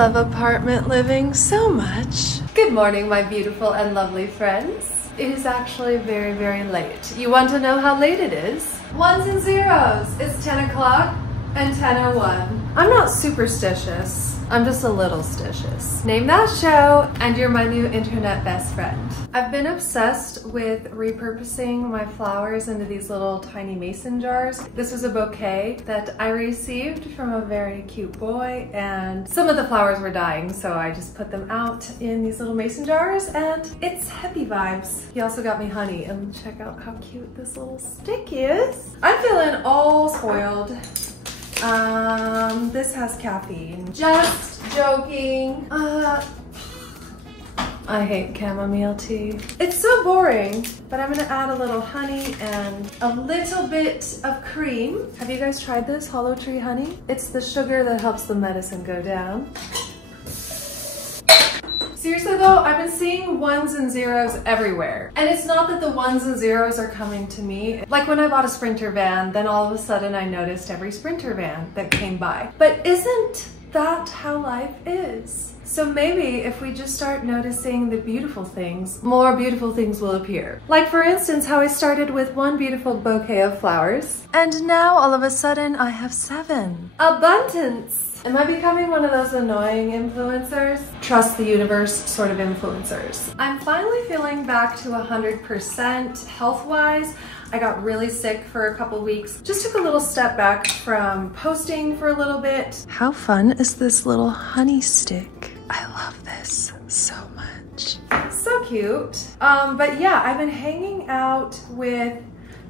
love apartment living so much. Good morning, my beautiful and lovely friends. It is actually very, very late. You want to know how late it is? Ones and zeros. It's 10 o'clock and 10:01. I'm not superstitious. I'm just a little stitious. Name that show, and you're my new internet best friend. I've been obsessed with repurposing my flowers into these little tiny mason jars. This was a bouquet that I received from a very cute boy, and some of the flowers were dying, so I just put them out in these little mason jars, and it's happy vibes. He also got me honey, and check out how cute this little stick is. I'm feeling all spoiled. This has caffeine. Just joking. I hate chamomile tea. It's so boring, but I'm gonna add a little honey and a little bit of cream. Have you guys tried this Hollow Tree honey? It's the sugar that helps the medicine go down. Seriously though, I've been seeing ones and zeros everywhere. And it's not that the ones and zeros are coming to me. Like when I bought a Sprinter van, then all of a sudden I noticed every Sprinter van that came by. But isn't that how life is? So maybe if we just start noticing the beautiful things, more beautiful things will appear. Like for instance, how I started with one beautiful bouquet of flowers, and now all of a sudden I have 7. Abundance! Am I becoming one of those annoying influencers? Trust the universe sort of influencers. I'm finally feeling back to 100% health-wise. I got really sick for a couple weeks. Just took a little step back from posting for a little bit. How fun is this little honey stick? I love this so much. So cute. But yeah, I've been hanging out with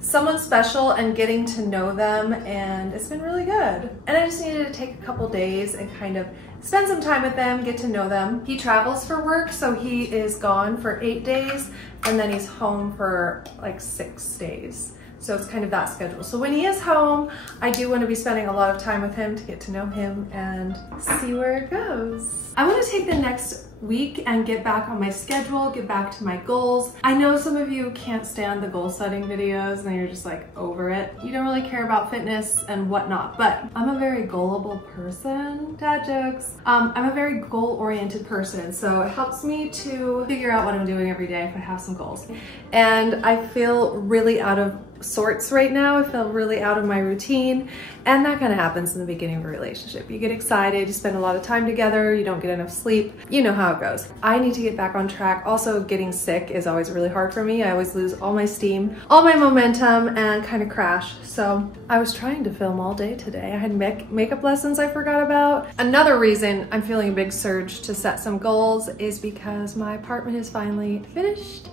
someone special and getting to know them, and it's been really good. And I just needed to take a couple days and kind of spend some time with them, get to know them. He travels for work, so he is gone for 8 days, and then he's home for like 6 days. So it's kind of that schedule. So when he is home, I do want to be spending a lot of time with him to get to know him and see where it goes. I want to take the next week and get back on my schedule, get back to my goals. I know some of you can't stand the goal setting videos and you're just like over it. You don't really care about fitness and whatnot, but I'm a very goalable person. Dad jokes. I'm a very goal-oriented person, so it helps me to figure out what I'm doing every day if I have some goals. And I feel really out of sorts right now. I feel really out of my routine, and that kind of happens in the beginning of a relationship. You get excited, you spend a lot of time together, you don't get enough sleep, you know how it goes. I need to get back on track. Also, getting sick is always really hard for me. I always lose all my steam, all my momentum, and kind of crash. So I was trying to film all day today. I had makeup lessons I forgot about. Another reason I'm feeling a big surge to set some goals is because my apartment is finally finished.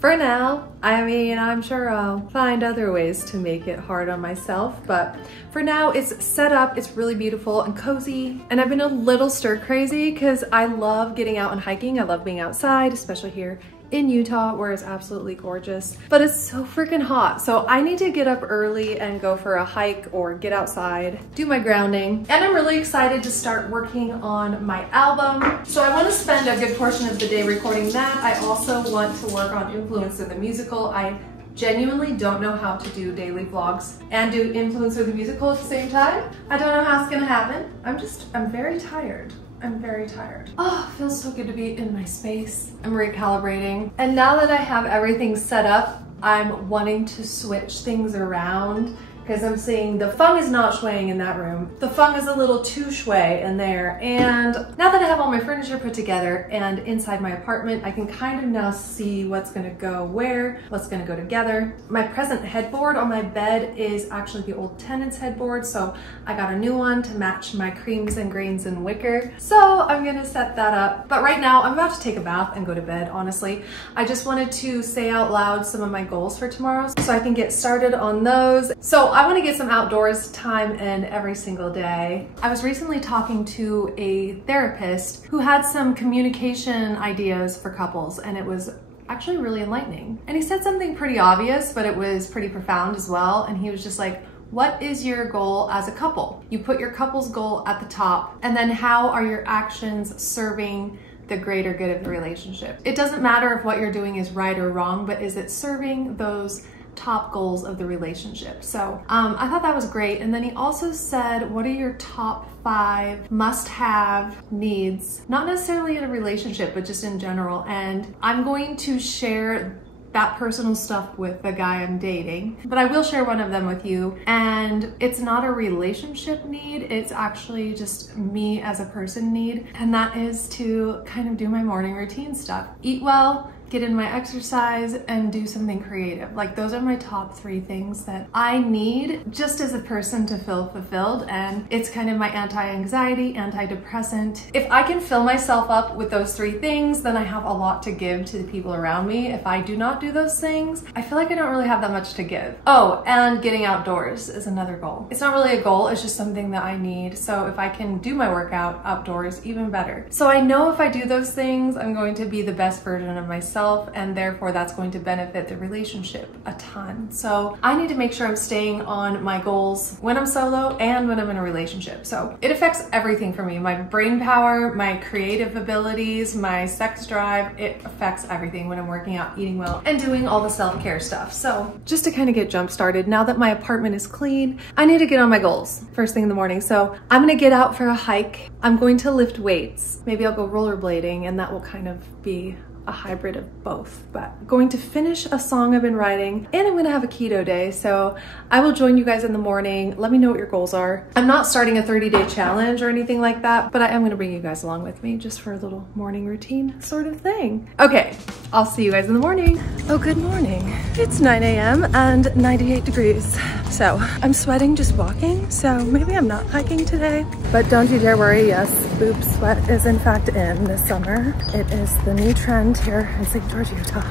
For now. I mean, I'm sure I'll find other ways to make it hard on myself, but for now it's set up, it's really beautiful and cozy. And I've been a little stir crazy because I love getting out and hiking. I love being outside, especially here in Utah, where it's absolutely gorgeous, but it's so freaking hot. So I need to get up early and go for a hike or get outside, do my grounding. And I'm really excited to start working on my album. So I want to spend a good portion of the day recording that. I also want to work on Influencer the Musical. I genuinely don't know how to do daily vlogs and do Influencer the Musical at the same time. I don't know how it's gonna happen. I'm very tired. I'm very tired. Oh, it feels so good to be in my space. I'm recalibrating. And now that I have everything set up, I'm wanting to switch things around because I'm seeing the feng is not shuaying in that room. The feng is a little too shui in there. And now that I have all my furniture put together and inside my apartment, I can kind of now see what's gonna go where, what's gonna go together. My present headboard on my bed is actually the old tenant's headboard, so I got a new one to match my creams and grains and wicker. So I'm gonna set that up. But right now, I'm about to take a bath and go to bed, honestly. I just wanted to say out loud some of my goals for tomorrow so I can get started on those. So I want to get some outdoors time in every single day. I was recently talking to a therapist who had some communication ideas for couples, and it was actually really enlightening. And he said something pretty obvious, but it was pretty profound as well. And he was just like, what is your goal as a couple? You put your couple's goal at the top, and then how are your actions serving the greater good of the relationship? It doesn't matter if what you're doing is right or wrong, but is it serving those top goals of the relationship. So I thought that was great. And then he also said, what are your top 5 must-have needs, not necessarily in a relationship, but just in general. And I'm going to share that personal stuff with the guy I'm dating, but I will share one of them with you. And it's not a relationship need, it's actually just me as a person need. And that is to kind of do my morning routine stuff. Eat well, get in my exercise, and do something creative. Like, those are my top 3 things that I need just as a person to feel fulfilled. And it's kind of my anti-anxiety, antidepressant. If I can fill myself up with those 3 things, then I have a lot to give to the people around me. If I do not do those things, I feel like I don't really have that much to give. Oh, and getting outdoors is another goal. It's not really a goal, it's just something that I need. So if I can do my workout outdoors, even better. So I know if I do those things, I'm going to be the best version of myself, and therefore that's going to benefit the relationship a ton. So I need to make sure I'm staying on my goals when I'm solo and when I'm in a relationship. So it affects everything for me. My brain power, my creative abilities, my sex drive, it affects everything when I'm working out, eating well, and doing all the self-care stuff. So just to kind of get jump started, now that my apartment is clean, I need to get on my goals first thing in the morning. So I'm gonna get out for a hike. I'm going to lift weights. Maybe I'll go rollerblading, and that will kind of be a hybrid of both. But going to finish a song I've been writing, and I'm gonna have a keto day, so I will join you guys in the morning. Let me know what your goals are. I'm not starting a 30-day challenge or anything like that, but I am gonna bring you guys along with me just for a little morning routine sort of thing. Okay, I'll see you guys in the morning. Oh, good morning. It's 9 a.m. and 98 degrees. So I'm sweating just walking, so maybe I'm not hiking today. But don't you dare worry, yes, boob sweat is in fact in this summer. It is the new trend here in St. George, Utah.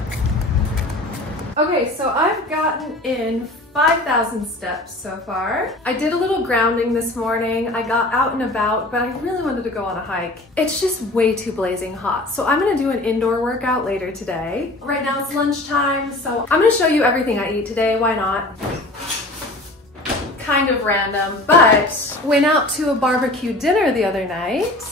Okay, so I've gotten in 5,000 steps so far. I did a little grounding this morning. I got out and about, but I really wanted to go on a hike. It's just way too blazing hot. So I'm gonna do an indoor workout later today. Right now it's lunchtime, so I'm gonna show you everything I eat today. Why not? Kind of random, but went out to a barbecue dinner the other night.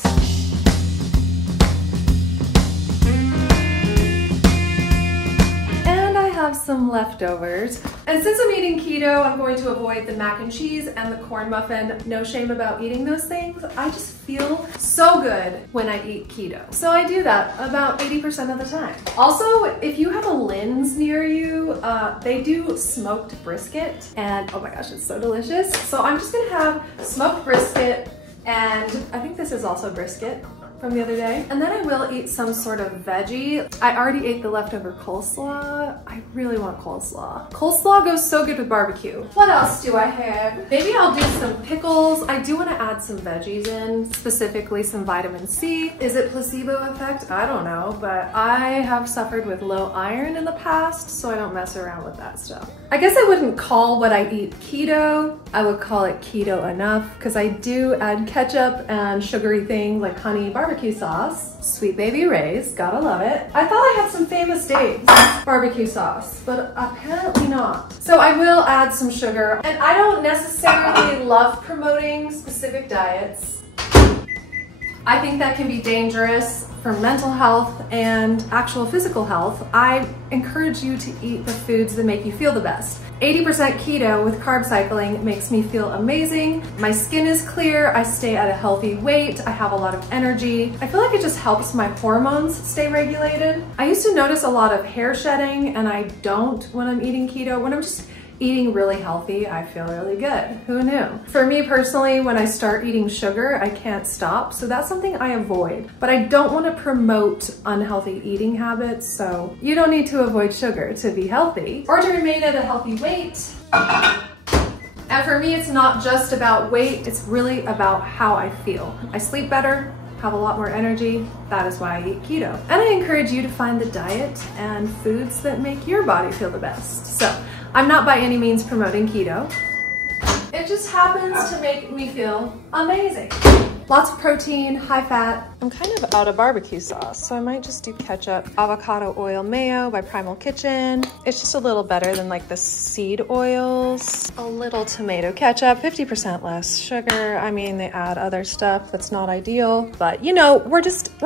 Have some leftovers, and since I'm eating keto, I'm going to avoid the mac and cheese and the corn muffin. No shame about eating those things. I just feel so good when I eat keto, so I do that about 80% of the time. Also, if you have a Lynn's near you, they do smoked brisket, and oh my gosh, it's so delicious. So I'm just gonna have smoked brisket, and I think this is also brisket from the other day. And then I will eat some sort of veggie. I already ate the leftover coleslaw. I really want coleslaw. Coleslaw goes so good with barbecue. What else do I have? Maybe I'll do some pickles. I do want to add some veggies in, specifically some vitamin C. Is it placebo effect? I don't know, but I have suffered with low iron in the past, so I don't mess around with that stuff. I guess I wouldn't call what I eat keto. I would call it keto enough, because I do add ketchup and sugary things like honey barbecue sauce. Sweet Baby Ray's, gotta love it. I thought I had some Famous Dave's barbecue sauce, but apparently not. So I will add some sugar, and I don't necessarily love promoting specific diets. I think that can be dangerous for mental health and actual physical health. I encourage you to eat the foods that make you feel the best. 80% keto with carb cycling makes me feel amazing. My skin is clear, I stay at a healthy weight, I have a lot of energy. I feel like it just helps my hormones stay regulated. I used to notice a lot of hair shedding, and I don't when I'm eating keto. When I'm just eating really healthy, I feel really good. Who knew? For me personally, when I start eating sugar, I can't stop, so that's something I avoid. But I don't want to promote unhealthy eating habits, so you don't need to avoid sugar to be healthy or to remain at a healthy weight. And for me, it's not just about weight, it's really about how I feel. I sleep better, have a lot more energy. That is why I eat keto. And I encourage you to find the diet and foods that make your body feel the best. So I'm not by any means promoting keto. It just happens to make me feel amazing. Lots of protein, high fat. I'm kind of out of barbecue sauce, so I might just do ketchup. Avocado oil mayo by Primal Kitchen. It's just a little better than like the seed oils. A little tomato ketchup, 50% less sugar. I mean, they add other stuff that's not ideal, but you know, we're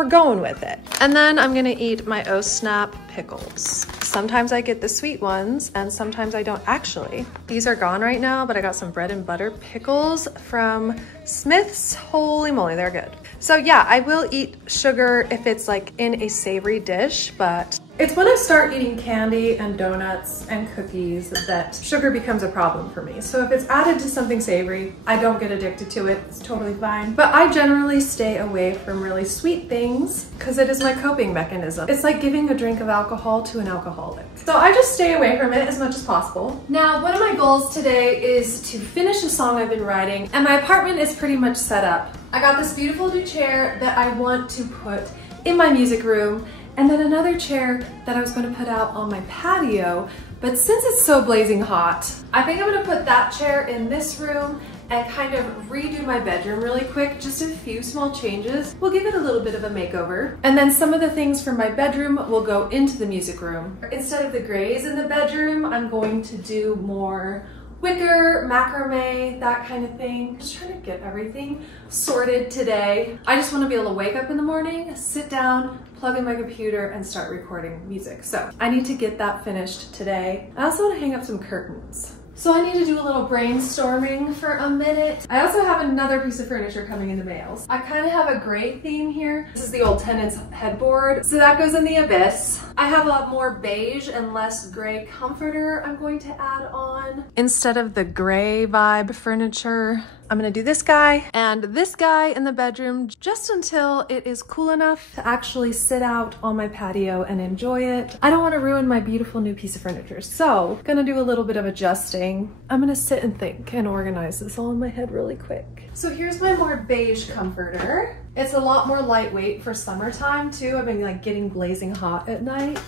going with it. And then I'm gonna eat my Oh Snap pickles. Sometimes I get the sweet ones and sometimes I don't actually. These are gone right now, but I got some bread and butter pickles from Smith's. Holy moly, they're good. So yeah, I will eat sugar if it's like in a savory dish, but it's when I start eating candy and donuts and cookies that sugar becomes a problem for me. So if it's added to something savory, I don't get addicted to it. It's totally fine. But I generally stay away from really sweet things because it is my coping mechanism. It's like giving a drink of alcohol to an alcoholic. So I just stay away from it as much as possible. Now, one of my goals today is to finish a song I've been writing, and my apartment is pretty much set up. I got this beautiful new chair that I want to put in my music room, and then another chair that I was going to put out on my patio, but since it's so blazing hot, I think I'm going to put that chair in this room and kind of redo my bedroom really quick. Just a few small changes. We'll give it a little bit of a makeover. And then some of the things from my bedroom will go into the music room. Instead of the grays in the bedroom, I'm going to do more wicker, macrame, that kind of thing. Just trying to get everything sorted today. I just want to be able to wake up in the morning, sit down, plug in my computer, and start recording music. So I need to get that finished today. I also want to hang up some curtains. So I need to do a little brainstorming for a minute. I also have another piece of furniture coming in the mail. I kind of have a gray theme here. This is the old tenant's headboard. So that goes in the abyss. I have a more beige and less gray comforter I'm going to add on. Instead of the gray vibe furniture, I'm gonna do this guy and this guy in the bedroom just until it is cool enough to actually sit out on my patio and enjoy it. I don't want to ruin my beautiful new piece of furniture, so gonna do a little bit of adjusting. I'm gonna sit and think and organize this all in my head really quick. So here's my more beige comforter. It's a lot more lightweight for summertime too. I've been like getting blazing hot at night.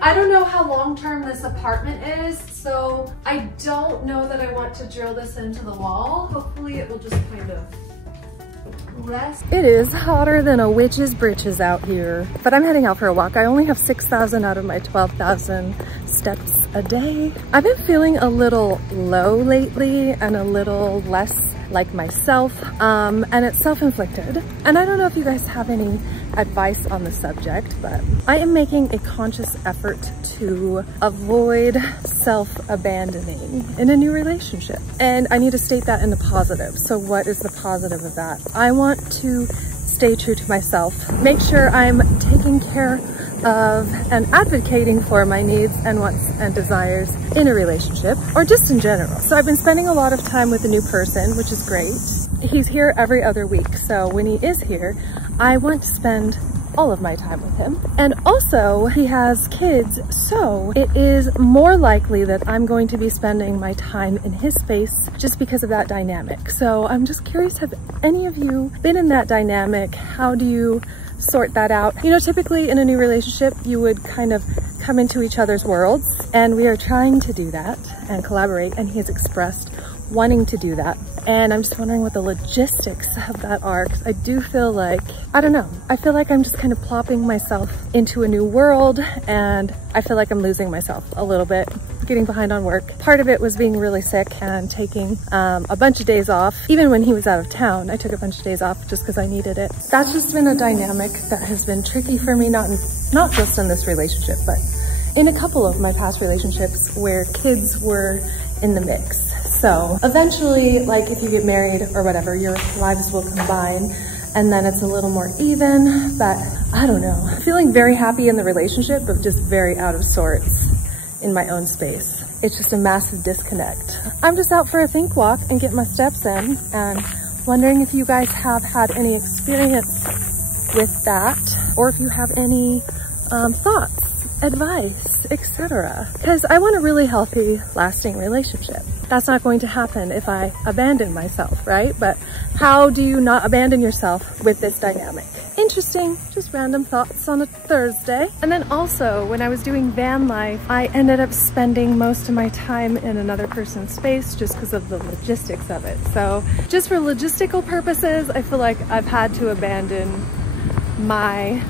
I don't know how long-term this apartment is, so I don't know that I want to drill this into the wall. Hopefully it will just kind of rest. It is hotter than a witch's britches out here, but I'm heading out for a walk. I only have 6,000 out of my 12,000 steps a day. I've been feeling a little low lately and a little less like myself, and it's self-inflicted. And I don't know if you guys have any advice on the subject, but I am making a conscious effort to avoid self-abandoning in a new relationship. And I need to state that in the positive. So what is the positive of that? I want to stay true to myself, make sure I'm taking care of and advocating for my needs and wants and desires in a relationship or just in general. So I've been spending a lot of time with a new person, which is great. He's here every other week. So when he is here, I want to spend all of my time with him. And also he has kids, so it is more likely that I'm going to be spending my time in his space just because of that dynamic. So I'm just curious, have any of you been in that dynamic? How do you sort that out? You know, typically in a new relationship, you would kind of come into each other's worlds, and we are trying to do that and collaborate, and he has expressed wanting to do that. And I'm just wondering what the logistics of that are, because I do feel like, I don't know, I feel like I'm just kind of plopping myself into a new world, and I feel like I'm losing myself a little bit, getting behind on work. Part of it was being really sick and taking a bunch of days off. Even when he was out of town, I took a bunch of days off just because I needed it. That's just been a dynamic that has been tricky for me, not just in this relationship, but in a couple of my past relationships where kids were in the mix. So eventually, like if you get married or whatever, your lives will combine and then it's a little more even, but I don't know. Feeling very happy in the relationship, but just very out of sorts in my own space. It's just a massive disconnect. I'm just out for a think walk and get my steps in, and wondering if you guys have had any experience with that, or if you have any thoughts, advice, etc. Because I want a really healthy, lasting relationship. That's not going to happen if I abandon myself, right? But how do you not abandon yourself with this dynamic? Interesting, just random thoughts on a Thursday. And then also, when I was doing van life, I ended up spending most of my time in another person's space just because of the logistics of it. So just for logistical purposes, I feel like I've had to abandon my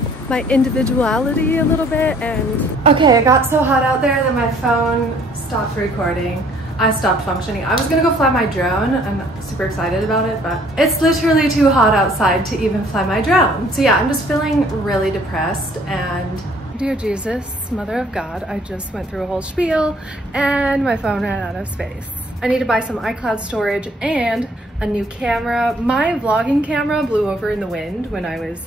individuality a little bit. And okay, it got so hot out there that my phone stopped recording. I stopped functioning. I was gonna go fly my drone. I'm super excited about it, but it's literally too hot outside to even fly my drone. So yeah, I'm just feeling really depressed, and dear Jesus, Mother of God, I just went through a whole spiel and my phone ran out of space. I need to buy some iCloud storage and a new camera. My vlogging camera blew over in the wind when I was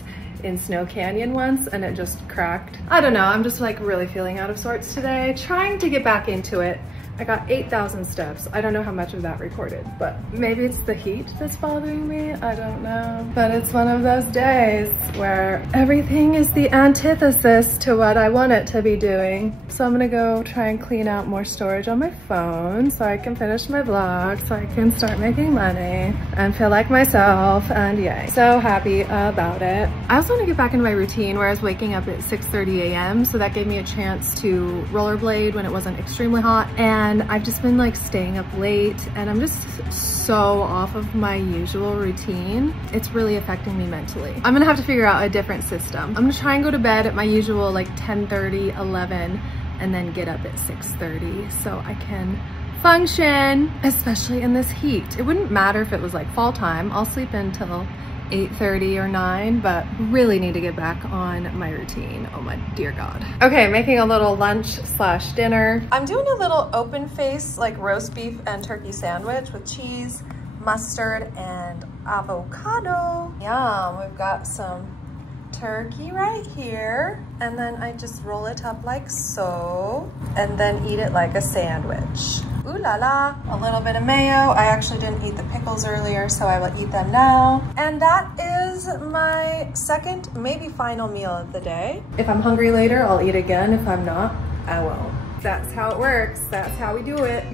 in Snow Canyon once and it just cracked. I don't know, I'm just like really feeling out of sorts today, trying to get back into it. I got 8,000 steps. I don't know how much of that recorded, but maybe it's the heat that's bothering me. I don't know. But it's one of those days where everything is the antithesis to what I want it to be doing. So I'm gonna go try and clean out more storage on my phone so I can finish my vlog, so I can start making money and feel like myself, and yay. So happy about it. I also want to get back into my routine where I was waking up at 6:30 a.m. so that gave me a chance to rollerblade when it wasn't extremely hot. And I've just been like staying up late and I'm just so off of my usual routine. It's really affecting me mentally. I'm gonna have to figure out a different system. I'm gonna try and go to bed at my usual like 10:30, 11, and then get up at 6:30 so I can function, especially in this heat. It wouldn't matter if it was like fall time. I'll sleep until 8:30 or 9, but really need to get back on my routine. Oh my dear God. Okay, making a little lunch slash dinner. I'm doing a little open face like roast beef and turkey sandwich with cheese, mustard, and avocado. Yum, we've got some turkey right here, and then I just roll it up like so, and then eat it like a sandwich. Ooh la la. A little bit of mayo. I actually didn't eat the pickles earlier, so I will eat them now. And that is my second, maybe final meal of the day. If I'm hungry later, I'll eat again. If I'm not, I won't. That's how it works. That's how we do it.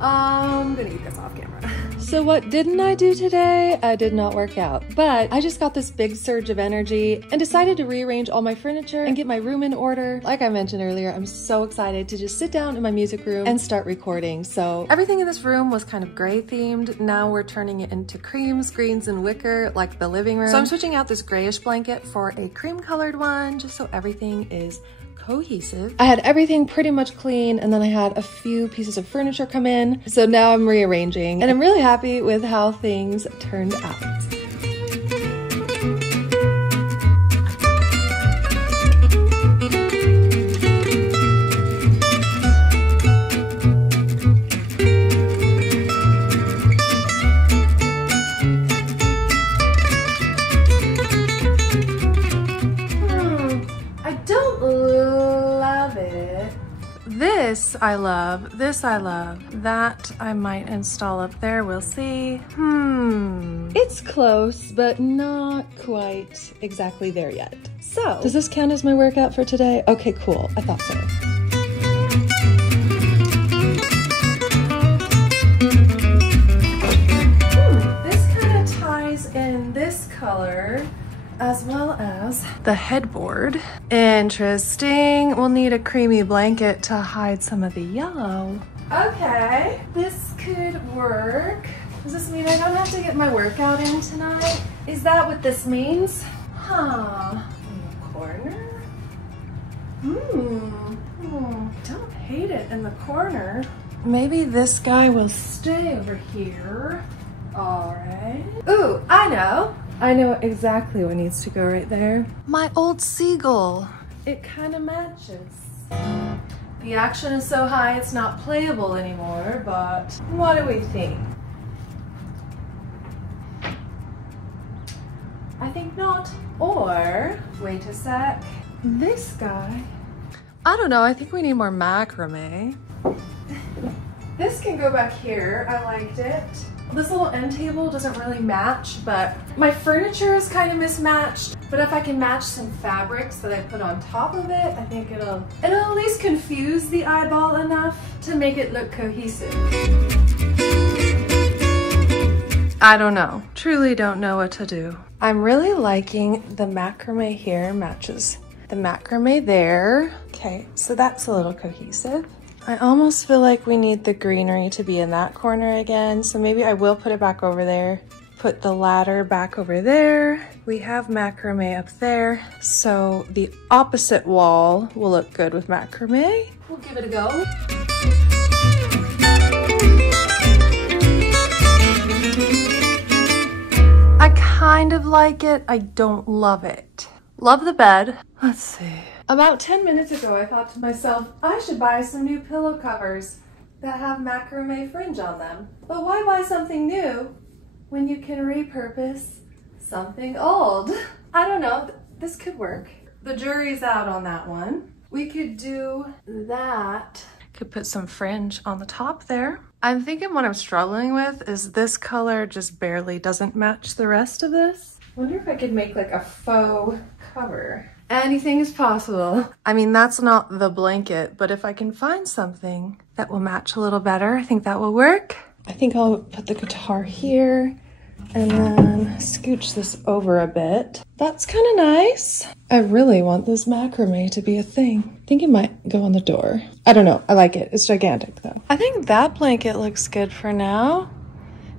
I'm gonna eat this off camera. So what didn't I do today? I did not work out, but I just got this big surge of energy and decided to rearrange all my furniture and get my room in order. Like I mentioned earlier, I'm so excited to just sit down in my music room and start recording. So everything in this room was kind of gray themed. Now we're turning it into creams, greens, and wicker like the living room. So I'm switching out this grayish blanket for a cream colored one just so everything is cohesive. I had everything pretty much clean, and then I had a few pieces of furniture come in. So now I'm rearranging and I'm really happy with how things turned out. This I love, this I love. That I might install up there, we'll see. It's close, but not quite exactly there yet. So, does this count as my workout for today? Okay, cool, I thought so. This kind of ties in this color as well as the headboard. Interesting. We'll need a creamy blanket to hide some of the yellow. Okay, this could work. Does this mean I don't have to get my workout in tonight? Is that what this means? Huh, in the corner? Don't hate it in the corner. Maybe this guy will stay over here. All right. Ooh, I know. I know exactly what needs to go right there. My old seagull. It kind of matches. The action is so high it's not playable anymore, but what do we think? I think not. Or, wait a sec, this guy. I don't know, I think we need more macrame. This can go back here. I liked it. This little end table doesn't really match, but my furniture is kind of mismatched. But if I can match some fabrics that I put on top of it, I think it'll at least confuse the eyeball enough to make it look cohesive. I don't know. Truly don't know what to do. I'm really liking the macrame here matches the macrame there. Okay, so that's a little cohesive. I almost feel like we need the greenery to be in that corner again, so maybe I will put it back over there. Put the ladder back over there. We have macrame up there, so the opposite wall will look good with macrame. We'll give it a go. I kind of like it. I don't love it. Love the bed. Let's see. About 10 minutes ago, I thought to myself, I should buy some new pillow covers that have macrame fringe on them. But why buy something new when you can repurpose something old? I don't know, this could work. The jury's out on that one. We could do that. Could put some fringe on the top there. I'm thinking what I'm struggling with is this color just barely doesn't match the rest of this. Wonder if I could make like a faux cover. Anything is possible. I mean, that's not the blanket, but if I can find something that will match a little better, I think that will work. I think I'll put the guitar here and then scooch this over a bit. That's kind of nice. I really want this macrame to be a thing. I think it might go on the door. I don't know. I like it. It's gigantic though. I think that blanket looks good for now.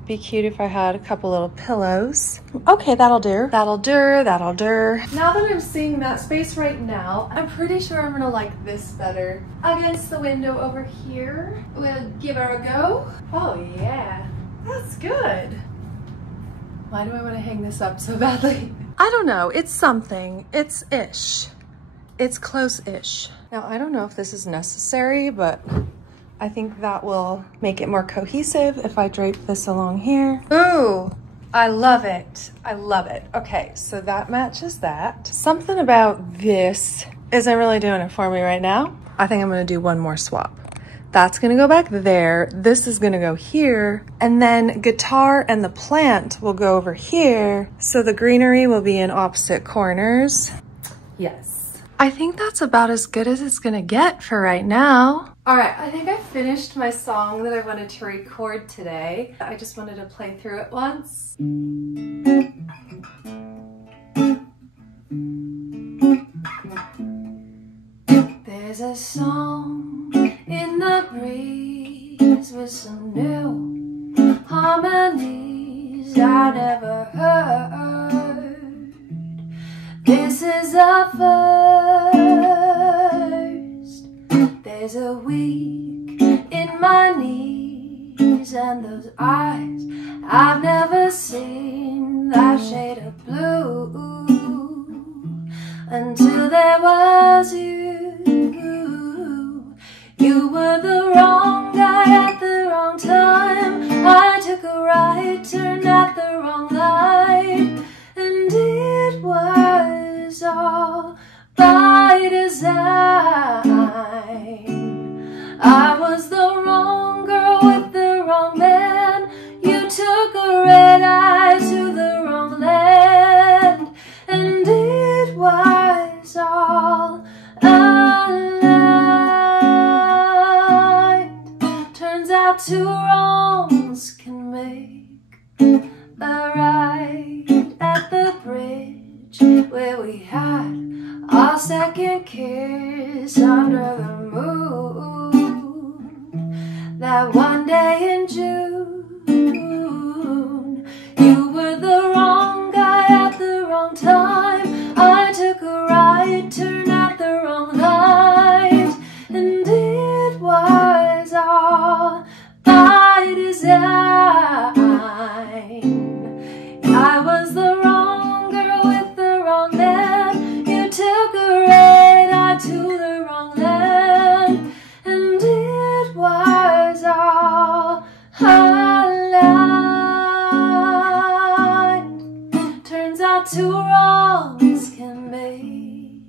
Be cute if I had a couple little pillows. Okay, that'll do. That'll do, that'll do. Now that I'm seeing that space right now, I'm pretty sure I'm gonna like this better. Against the window over here, we'll give her a go. Oh yeah, that's good. Why do I want to hang this up so badly? I don't know, it's something. It's ish. It's close-ish. Now, I don't know if this is necessary, but I think that will make it more cohesive if I drape this along here. Ooh, I love it. I love it. Okay, so that matches that. Something about this isn't really doing it for me right now. I think I'm gonna do one more swap. That's gonna go back there. This is gonna go here. And then guitar and the plant will go over here. So the greenery will be in opposite corners. Yes. I think that's about as good as it's gonna get for right now. All right, I think I finished my song that I wanted to record today. I just wanted to play through it once. There's a song in the breeze with some new harmonies I never heard. This is a first. There's a weak in my knees and those eyes I've never seen that shade of blue until there was you. You were the wrong guy at the wrong time. I took a right turn at the wrong light, and it was all by design. I was the wrong girl with the wrong man. You took a red eye to the wrong land, and it was all aligned. Turns out two wrongs can make a right at the bridge where we had our second kiss under the moon. That one day in June, you were the wrong guy at the wrong time. I took a right turn at the wrong light, and it was all by design. I was the wrong girl with the wrong man. You took a red eye to the wrong land, and it was all aligned. Turns out two wrongs can make,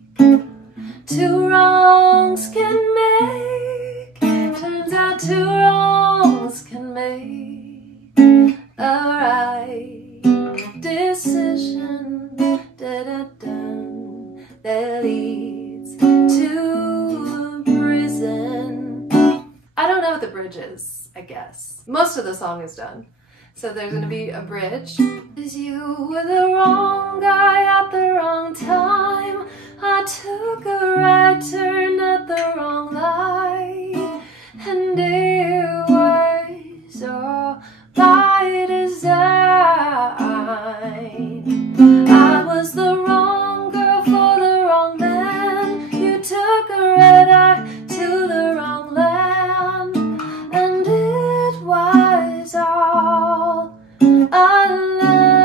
two wrongs can make. Turns out two wrongs most of the song is done. So there's gonna be a bridge. 'Cause you were the wrong guy at the wrong time. I took a right turn at the wrong light. And it was all by design. I was the wrong girl for the wrong man. You took a red eye to the wrong land. And it was all a lie.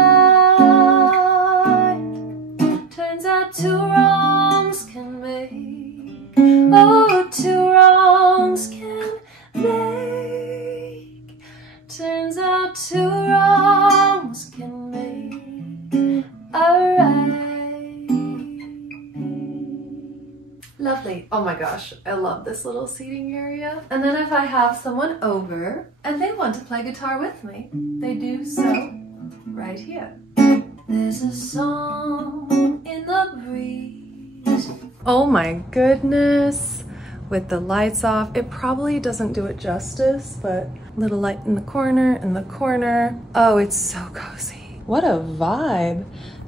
Turns out two wrongs can make, oh, two wrongs can make. Turns out two wrongs can make a right. Lovely. Oh my gosh, I love this little seating area. And then if I have someone over and they want to play guitar with me, they do so right here. There's a song in the breeze. Oh my goodness. With the lights off, it probably doesn't do it justice, but little light in the corner, Oh, it's so cozy. What a vibe.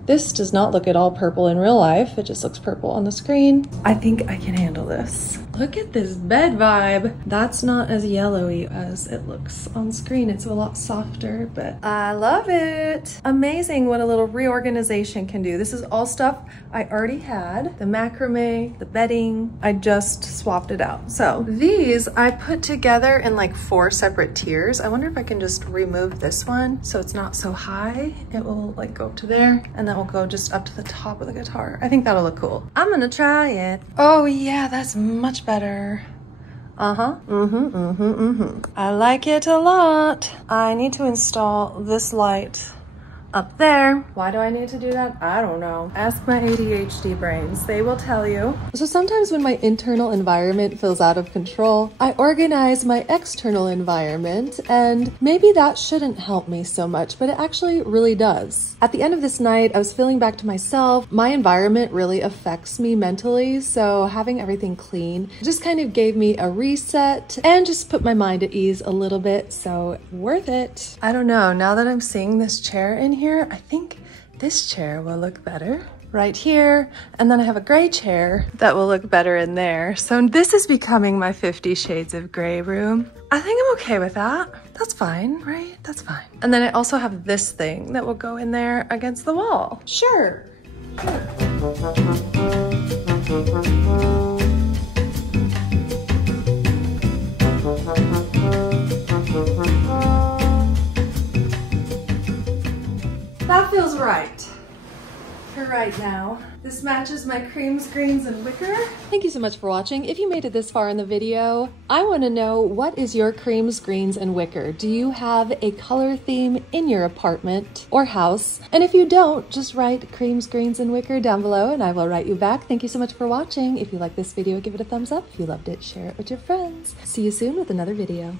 This does not look at all purple in real life. It just looks purple on the screen. I think I can handle this. Look at this bed vibe. That's not as yellowy as it looks on screen. It's a lot softer, but I love it. Amazing what a little reorganization can do. This is all stuff I already had. The macrame, the bedding, I just swapped it out. So these I put together in like 4 separate tiers. I wonder if I can just remove this one so it's not so high. It will like go up to there and then we'll go just up to the top of the guitar. I think that'll look cool. I'm gonna try it. Oh yeah, that's much better. I like it a lot. I need to install this light up there. Why do I need to do that? I don't know. Ask my ADHD brains. They will tell you. So sometimes when my internal environment feels out of control, I organize my external environment, and maybe that shouldn't help me so much, but it actually really does. At the end of this night, I was feeling back to myself. My environment really affects me mentally, so having everything clean just kind of gave me a reset and just put my mind at ease a little bit, so worth it. I don't know, now that I'm seeing this chair in here, I think this chair will look better right here. And then I have a gray chair that will look better in there. So this is becoming my 50 Shades of Grey room. I think I'm okay with that. That's fine, right? That's fine. And then I also have this thing that will go in there against the wall. Sure. That feels right for right now. This matches my creams, greens, and wicker. Thank you so much for watching. If you made it this far in the video, I want to know, what is your creams, greens, and wicker? Do you have a color theme in your apartment or house? And if you don't, just write creams, greens, and wicker down below and I will write you back. Thank you so much for watching. If you like this video, give it a thumbs up. If you loved it, share it with your friends. See you soon with another video.